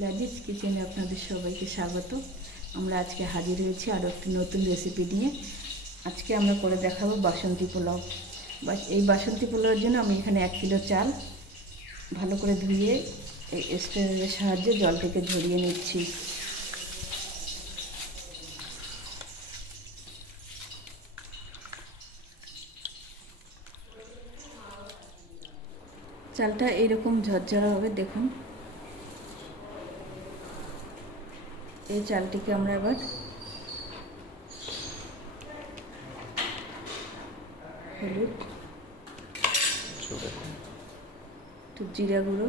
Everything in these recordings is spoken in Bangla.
লাজিজ কিচেনে আপনাদের সবাইকে স্বাগত। আমরা আজকে হাজির হয়েছি আরও একটি নতুন রেসিপি নিয়ে। আজকে আমরা করে দেখাবো বাসন্তী পোলাও। এই বাসন্তী পোলাওর জন্য আমি এখানে 1 কিলো চাল ভালো করে ধুয়ে এই স্ট্রেনারের সাহায্যে জলটাকে ঝরিয়ে নিচ্ছি। চালটা এইরকম ঝরঝরা হবে, দেখুন। এই চালটিকে আমরা এবার হলুদ, একটু জিরা গুঁড়ো,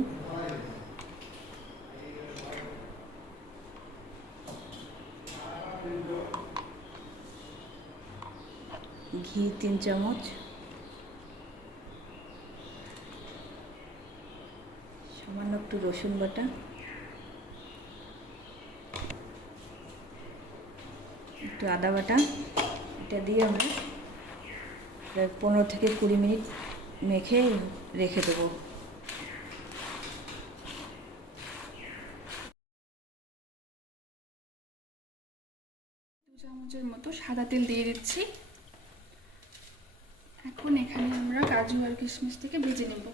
ঘি 3 চামচ, সামান্য একটু রসুন বাটা, একটু আদা বাটা। এটা দিয়ে আমরা প্রায় 15 থেকে 20 মিনিট মেখে রেখে দেবো। 2 চামচের মতো সাদা তেল দিয়ে দিচ্ছি। এখন এখানে আমরা কাজু আর কিশমিশ থেকে ভেজে নেব।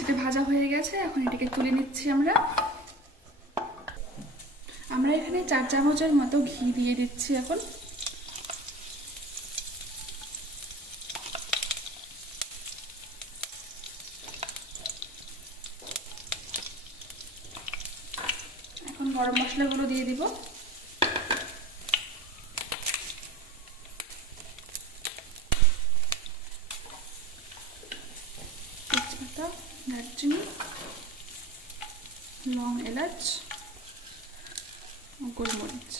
এটা ভাজা হয়ে গেছে, এখন এটাকে তুলে নিচ্ছি আমরা। এখানে 4 চামচের মতো ঘি দিয়ে দিচ্ছি এখন। এখন গরম মশলাগুলো দিয়ে দিব। তেজপাতা, দারচিনি, লং, এলাচ, গোলমরিচ।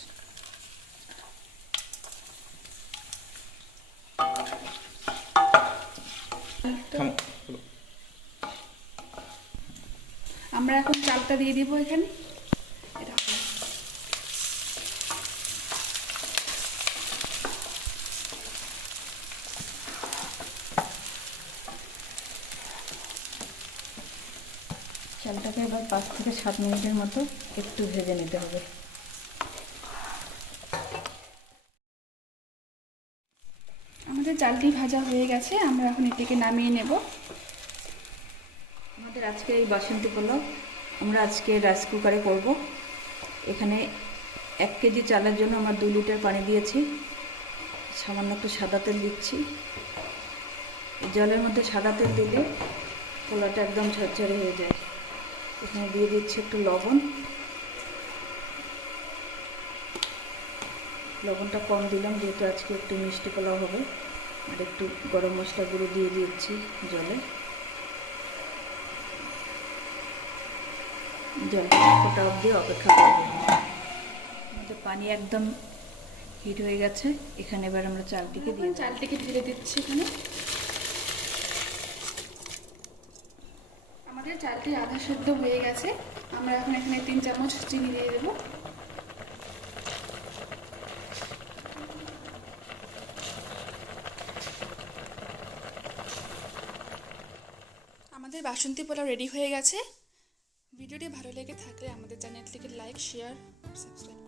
আমরা এখন চালটা দিয়ে দিব এখানে। চালটাকে এবার 5 থেকে 7 মিনিটের মতো একটু ভেজে নিতে হবে। আমাদের চালটি ভাজা হয়ে গেছে, আমরা এখন এটাকে নামিয়ে নেব। আমাদের আজকে এই বাসন্তী পোলাও আমরা আজকে রাইস কুকারে করব। এখানে 1 কেজি চালের জন্য আমরা 2 লিটার পানি দিয়েছি। সামান্য একটু সাদা তেল দিচ্ছি। এই জলের মধ্যে সাদা তেল দিলে পোলাওটা একদম ঝরঝরে হয়ে যায়। এখানে দিয়ে দিচ্ছি একটু লবণ। লবণটা কম দিলাম যেহেতু আজকে একটু মিষ্টি পোলাও হবে। আর একটু গরম মশলা গুঁড়ো দিয়ে দিচ্ছি জলে। জলটা ফোটা অবধি অপেক্ষা করব। আমাদের পানি একদম হিট হয়ে গেছে। এখানে এবার আমরা চালটিকে ঢেলে দিচ্ছি এখানে। আমাদের চালটি আধা সেদ্ধ হয়ে গেছে। আমরা এখন এখানে 3 চামচ চিনি দিয়ে দেব। আমাদের বাসন্তী পোলাও রেডি হয়ে গেছে। ভিডিওটি ভালো লেগে থাকলে আমাদের চ্যানেলটিকে লাইক, শেয়ার, সাবস্ক্রাইব